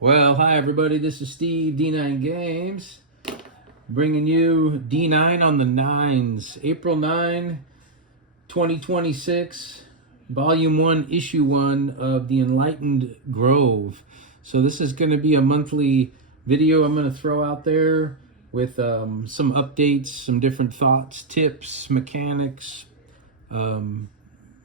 Well, hi everybody, this is Steve, D9 Games, bringing you D9 on the 9s, April 9, 2026, Volume 1, Issue 1 of the Enlightened Grove. So this is going to be a monthly video I'm going to throw out there with some updates, some different thoughts, tips, mechanics,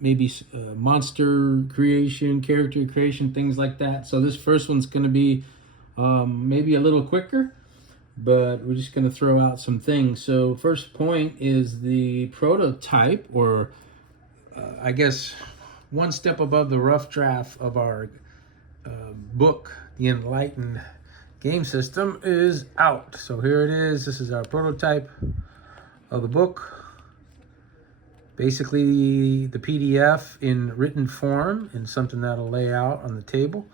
maybe monster creation, character creation, things like that. So this first one's going to be maybe a little quicker, but we're just going to throw out some things. So first point is the prototype, or I guess one step above the rough draft of our book, The Enlightened Game System, is out. So here it is. This is our prototype of the book. Basically, the PDF in written form and something that'll lay out on the table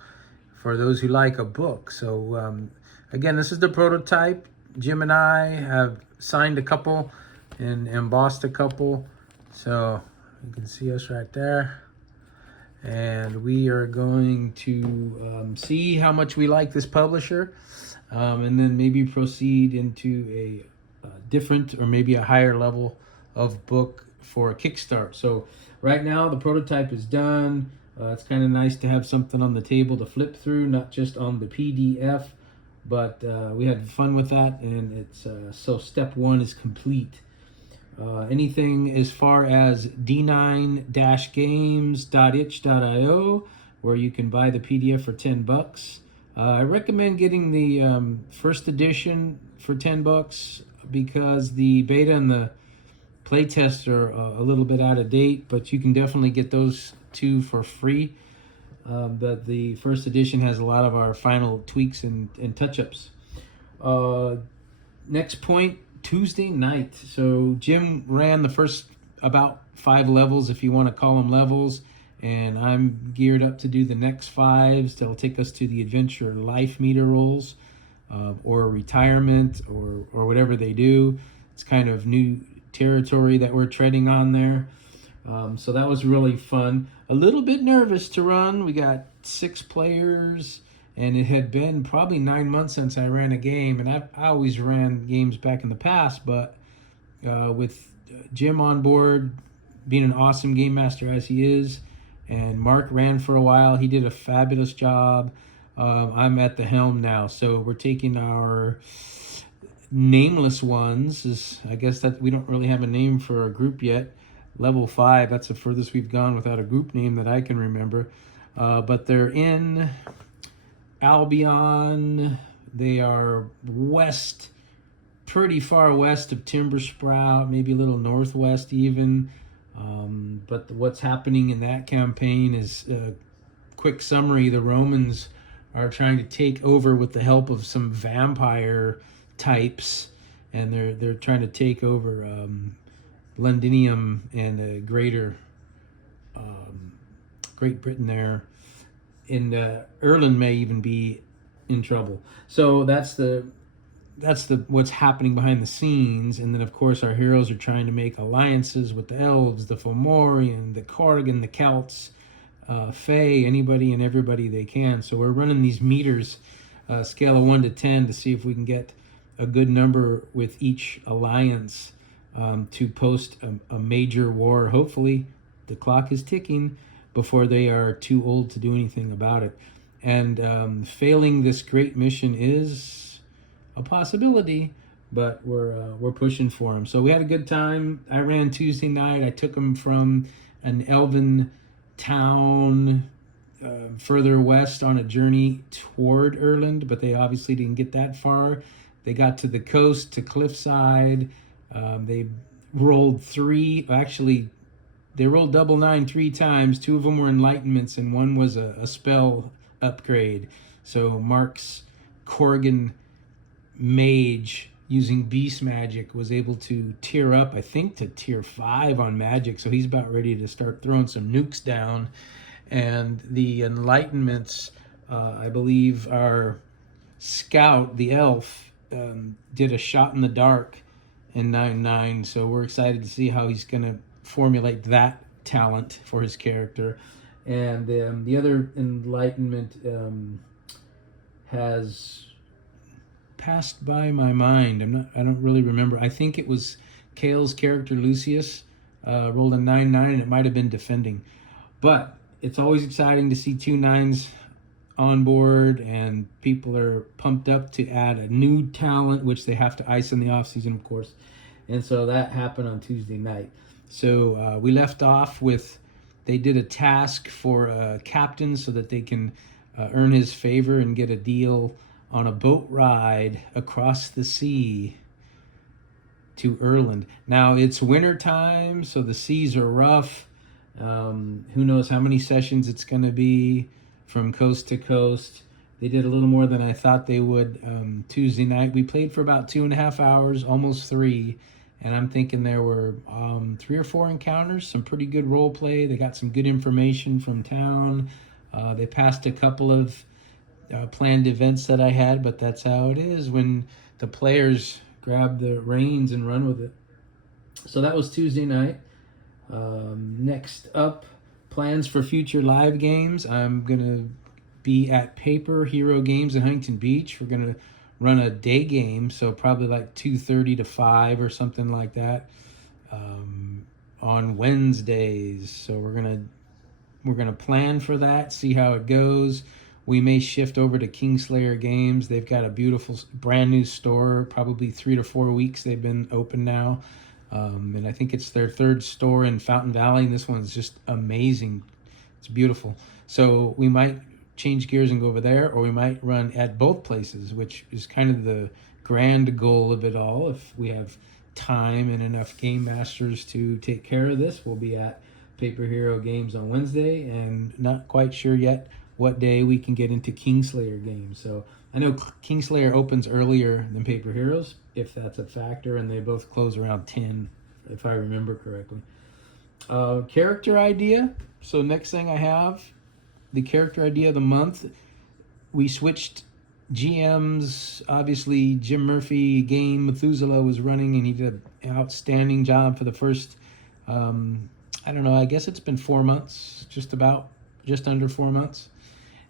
for those who like a book. So again, this is the prototype. Jim and I have signed a couple and embossed a couple. So you can see us right there. And we are going to see how much we like this publisher, and then maybe proceed into a different or maybe a higher level of book for a kickstart. So right now the prototype is done. It's kind of nice to have something on the table to flip through, not just on the PDF, but we had fun with that, and it's so step one is complete. Anything as far as d9-games.itch.io, where you can buy the PDF for $10. I recommend getting the first edition for $10 because the beta and the playtests are a little bit out of date, but you can definitely get those two for free. But the first edition has a lot of our final tweaks and touch-ups. Next point, Tuesday night. So Jim ran the first about 5 levels, if you want to call them levels, and I'm geared up to do the next 5s. They'll take us to the adventure life meter rolls, or retirement, or whatever they do. It's kind of new territory that we're treading on there. So that was really fun. A little bit nervous to run. We got 6 players, and it had been probably 9 months since I ran a game, and I always ran games back in the past, but with Jim on board, being an awesome game master as he is, and Mark ran for a while. He did a fabulous job. I'm at the helm now, so we're taking our nameless ones. I guess that we don't really have a name for a group yet. Level 5, that's the furthest we've gone without a group name that I can remember. But they're in Albion. They are west, pretty far west of Timber Sprout, maybe a little northwest even. But what's happening in that campaign is, quick summary, the Romans are trying to take over with the help of some vampire types, and they're trying to take over Londinium and greater Great Britain there. And Ireland may even be in trouble. So that's the what's happening behind the scenes. And then of course our heroes are trying to make alliances with the elves, the Fomorian, the Corrigan, the Celts, Fae, anybody and everybody they can. So we're running these meters, scale of 1 to 10, to see if we can get a good number with each alliance, to post a major war. Hopefully the clock is ticking before they are too old to do anything about it. And failing this great mission is a possibility, but we're pushing for them. So we had a good time. I ran Tuesday night. I took them from an elven town further west on a journey toward Ireland, but they obviously didn't get that far. They got to the coast, to Cliffside. They rolled 3, actually they rolled double 9 3 times. 2 of them were enlightenments, and 1 was a spell upgrade. So Mark's Corrigan mage, using beast magic, was able to tier up, I think, to tier 5 on magic. So he's about ready to start throwing some nukes down. And the enlightenments, I believe our scout, the elf, did a shot in the dark in 9/9. So we're excited to see how he's going to formulate that talent for his character. And the other enlightenment has passed by my mind. I don't really remember. I think it was Kale's character Lucius rolled a 9-9, and it might have been defending. But it's always exciting to see 2 9s on board, and people are pumped up to add a new talent, which they have to ice in the offseason, of course. And so that happened on Tuesday night. So we left off with, they did a task for a captain so that they can earn his favor and get a deal on a boat ride across the sea to Ireland. Now it's winter time, so the seas are rough. Who knows how many sessions it's going to be from coast to coast. They did a little more than I thought they would. Tuesday night we played for about 2.5 hours, almost 3, and I'm thinking there were 3 or 4 encounters, some pretty good role play. They got some good information from town. They passed a couple of planned events that I had, but that's how it is when the players grab the reins and run with it. So that was Tuesday night. Next up, plans for future live games. I'm going to be at Paper Hero Games in Huntington Beach. We're going to run a day game, so probably like 2:30 to 5 or something like that on Wednesdays. So we're gonna plan for that, see how it goes. We may shift over to Kingslayer Games. They've got a beautiful brand new store, probably 3 to 4 weeks they've been open now. And I think it's their 3rd store in Fountain Valley, and this one's just amazing. It's beautiful. So we might change gears and go over there, or we might run at both places, which is kind of the grand goal of it all. If we have time and enough game masters to take care of this, we'll be at Paper Hero Games on Wednesday, and not quite sure yet what day we can get into Kingslayer Games. So I know Kingslayer opens earlier than Paper Heroes, if that's a factor, and they both close around 10, if I remember correctly. Character idea. So next thing I have, the character idea of the month. We switched GMs. Obviously, Jim Murphy, Game Methuselah was running, and he did an outstanding job for the first, I don't know, I guess it's been 4 months, just under 4 months.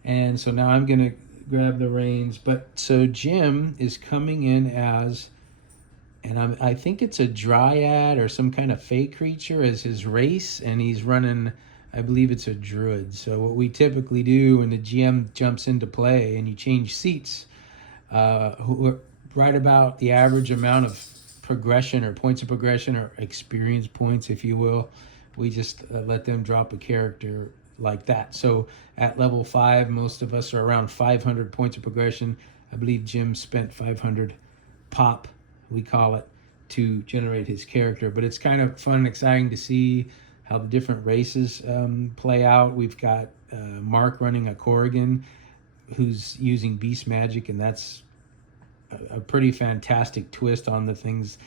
And so now I'm going to grab the reins. But so Jim is coming in as, and I think it's a dryad or some kind of fey creature as his race, and he's running, I believe it's a druid. So what we typically do when the GM jumps into play and you change seats, right about the average amount of progression or points of progression or experience points, if you will, we just let them drop a character like that. So at level 5, most of us are around 500 points of progression. I believe Jim spent 500 pop, we call it, to generate his character. But it's kind of fun and exciting to see how the different races play out. We've got Mark running a Corrigan who's using beast magic, and that's a pretty fantastic twist on the things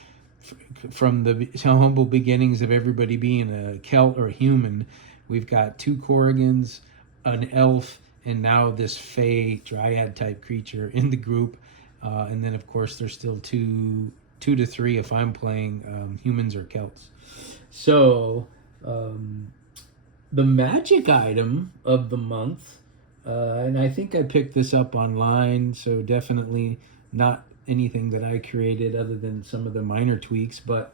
from the humble beginnings of everybody being a Celt or a human. We've got 2 Corrigans, an elf, and now this fey dryad type creature in the group. And then of course there's still two to 3 if I'm playing humans or Celts. So the magic item of the month, and I think I picked this up online, so definitely not anything that I created other than some of the minor tweaks. But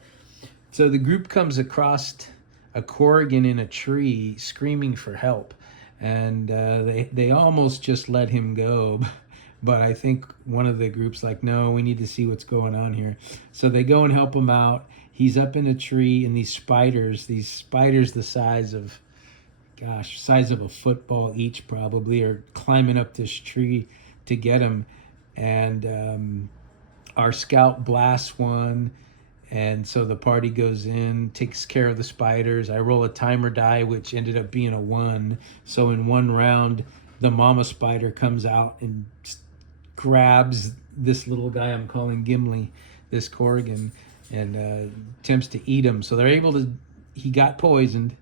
so the group comes across a Corrigan in a tree screaming for help, and they almost just let him go. But I think one of the groups like, no, we need to see what's going on here. So they go and help him out. He's up in a tree, and these spiders the size of a football each probably, are climbing up this tree to get him. And our scout blasts one, and so the party goes in, takes care of the spiders. I roll a timer die, which ended up being a 1. So in one round, the mama spider comes out and grabs this little guy I'm calling Gimli, this Corrigan, and attempts to eat him. So they're able to, he got poisoned.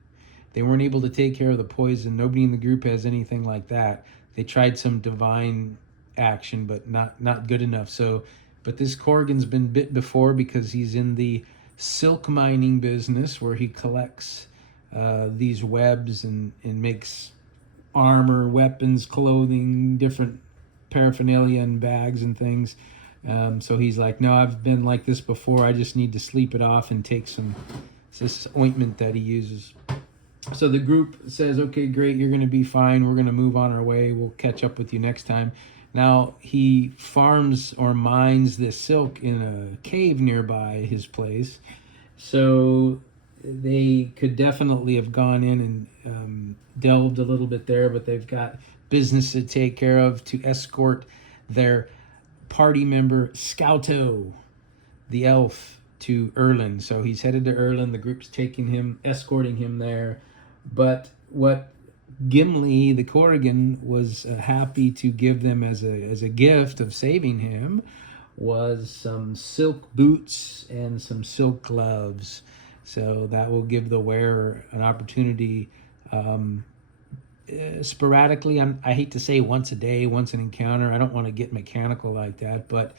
They weren't able to take care of the poison. Nobody in the group has anything like that. They tried some divine action, but not good enough. So, but this Corrigan's been bit before because he's in the silk mining business where he collects these webs and makes armor, weapons, clothing, different paraphernalia and bags and things. So he's like, no, I've been like this before. I just need to sleep it off and take this ointment that he uses. So the group says, okay, great, you're going to be fine. We're going to move on our way. We'll catch up with you next time. Now, he farms or mines this silk in a cave nearby his place. So they could definitely have gone in and delved a little bit there, but they've got business to take care of to escort their party member, Scouto, the elf, to Erlin. So he's headed to Erlin. The group's escorting him there. But what Gimli, the Corrigan, was happy to give them as a gift of saving him was some silk boots and some silk gloves. So that will give the wearer an opportunity sporadically. I hate to say once a day, once an encounter. I don't want to get mechanical like that, but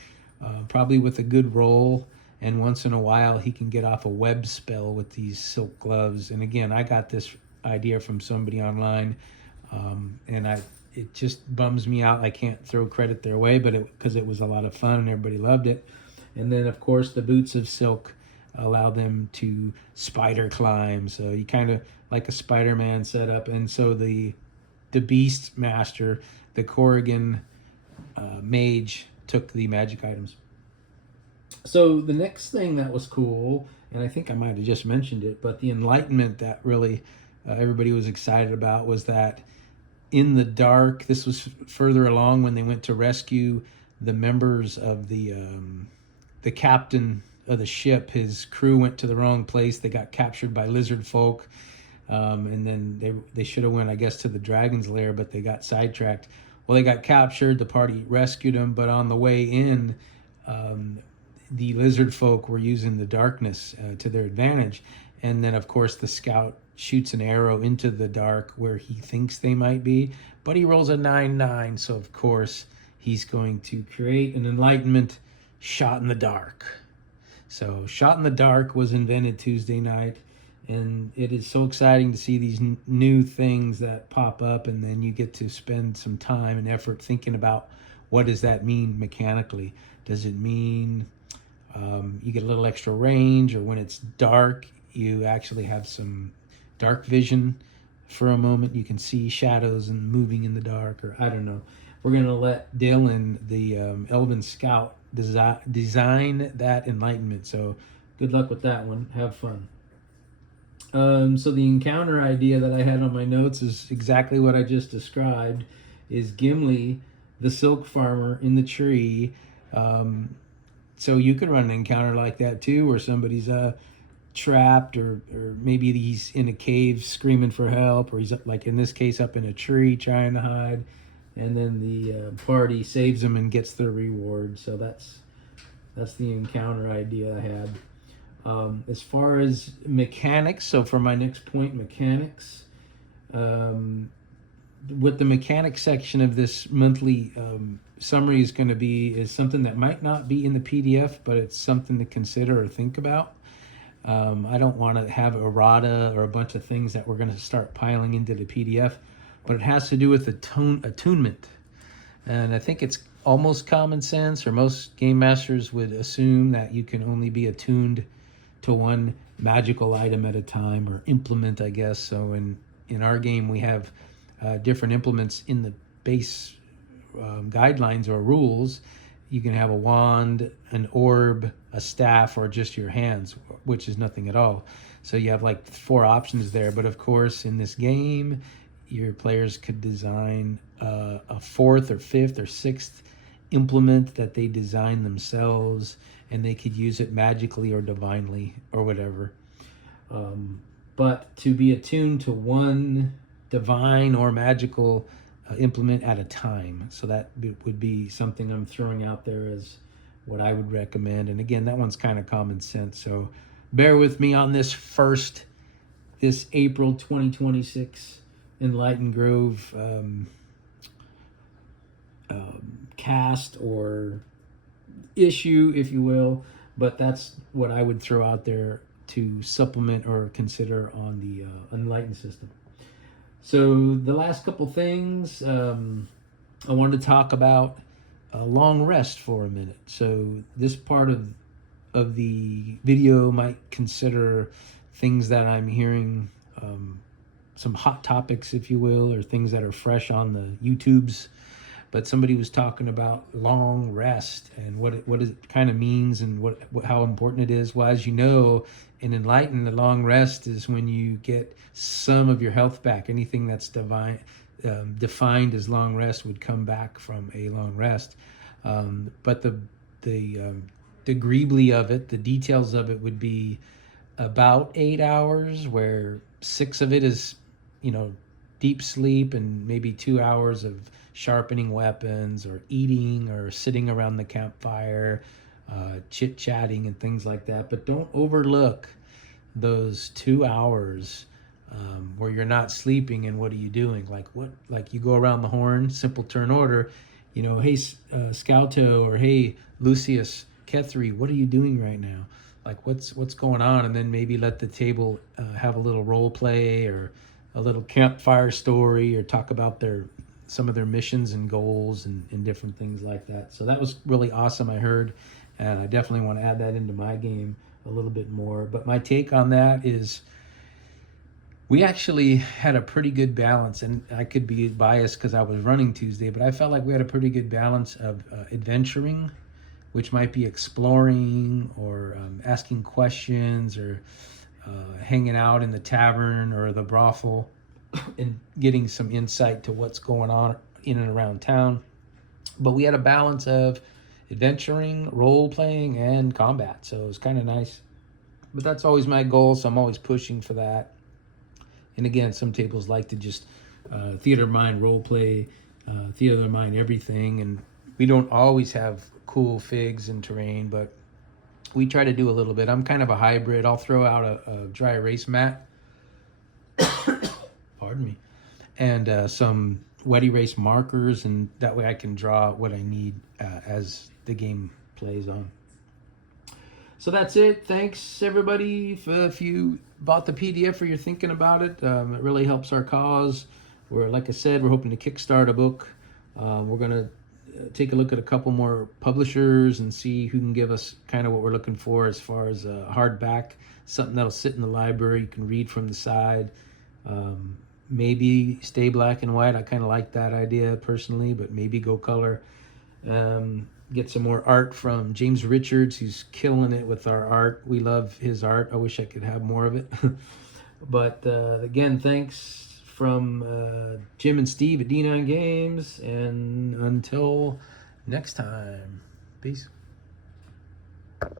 probably with a good roll and once in a while he can get off a web spell with these silk gloves. And again, I got this idea from somebody online, and it just bums me out. I can't throw credit their way, but because it was a lot of fun and everybody loved it. And then of course the boots of silk allow them to spider climb, so you kind of like a Spider-Man setup. And so the Beast Master, the Corrigan mage, took the magic items. So the next thing that was cool, and I think I might have just mentioned it, but the enlightenment that really everybody was excited about was that in the dark, this was further along when they went to rescue the members of the captain of the ship. His crew went to the wrong place. They got captured by lizard folk, and then they should have went, I guess, to the dragon's lair, but they got sidetracked. Well, they got captured. The party rescued them, but on the way in, the lizard folk were using the darkness to their advantage. And then, of course, the scout shoots an arrow into the dark where he thinks they might be, but he rolls a 9-9. So, of course, he's going to create an enlightenment shot in the dark. So, shot in the dark was invented Tuesday night, and it is so exciting to see these new things that pop up, and then you get to spend some time and effort thinking about what does that mean mechanically. Does it mean you get a little extra range, or when it's dark, you actually have some dark vision for a moment? You can see shadows and moving in the dark, or I don't know. We're going to let Dylan, the Elven Scout, design that enlightenment. So good luck with that one. Have fun. So the encounter idea that I had on my notes is exactly what I just described, is Gimli, the silk farmer in the tree. So you could run an encounter like that too, where somebody's trapped, or maybe he's in a cave screaming for help, or he's, like in this case, up in a tree trying to hide, and then the party saves him and gets their reward. So that's the encounter idea I had. As far as mechanics, so for my next point, mechanics, what the mechanics section of this monthly summary is going to be is something that might not be in the PDF, but it's something to consider or think about. I don't want to have errata or a bunch of things that we're going to start piling into the PDF, but it has to do with attunement. And I think it's almost common sense, or most game masters would assume that you can only be attuned to one magical item at a time, or implement, I guess. So in our game, we have different implements in the base guidelines or rules. You can have a wand, an orb, a staff, or just your hands, which is nothing at all. So you have like 4 options there. But of course, in this game, your players could design a 4th or 5th or 6th implement that they design themselves, and they could use it magically or divinely or whatever. But to be attuned to one divine or magical implement at a time. So that would be something I'm throwing out there as what I would recommend. And again, that one's kind of common sense. So bear with me on this April 2026 Enlightened Grove cast or issue, if you will. But that's what I would throw out there to supplement or consider on the Enlightened system. So the last couple things, I wanted to talk about a long rest for a minute. So this part of the video might consider things that I'm hearing, some hot topics, if you will, or things that are fresh on the YouTubes. But somebody was talking about long rest and what it kind of means and how important it is. Well, as you know, in Enlightened, the long rest is when you get some of your health back. Anything that's defined as long rest would come back from a long rest. But the degreebly of it, the details of it would be about 8 hours, where 6 of it is, you know, deep sleep, and maybe 2 hours of sharpening weapons or eating or sitting around the campfire, chit chatting and things like that. But don't overlook those 2 hours where you're not sleeping. And what are you doing? Like you go around the horn, simple turn order, you know, hey, Scouto, or hey, Lucius Kethri, what are you doing right now? Like what's going on? And then maybe let the table have a little role play or a little campfire story, or talk about some of their missions and goals and different things like that. So that was really awesome, I heard, and I definitely want to add that into my game a little bit more. But my take on that is we actually had a pretty good balance, and I could be biased because I was running Tuesday, but I felt like we had a pretty good balance of adventuring, which might be exploring or asking questions, or hanging out in the tavern or the brothel and getting some insight to what's going on in and around town. But we had a balance of adventuring, role playing, and combat, so it was kind of nice. But that's always my goal, so I'm always pushing for that. And again, some tables like to just theater of mind role play, theater of mind everything, and we don't always have cool figs and terrain, but we try to do a little bit. I'm kind of a hybrid. I'll throw out a dry erase mat, pardon me, and some wet erase markers, and that way I can draw what I need as the game plays on. So that's it. Thanks, everybody. If you bought the PDF or you're thinking about it, it really helps our cause. Like I said, we're hoping to kickstart a book. We're going to take a look at a couple more publishers and see who can give us kind of what we're looking for as far as hardback, something that'll sit in the library, you can read from the side. Maybe stay black and white. I kind of like that idea personally, but maybe go color. Get some more art from James Richards, who's killing it with our art. We love his art. I wish I could have more of it. But again, thanks from Jim and Steve at D9 Games, and until next time, peace.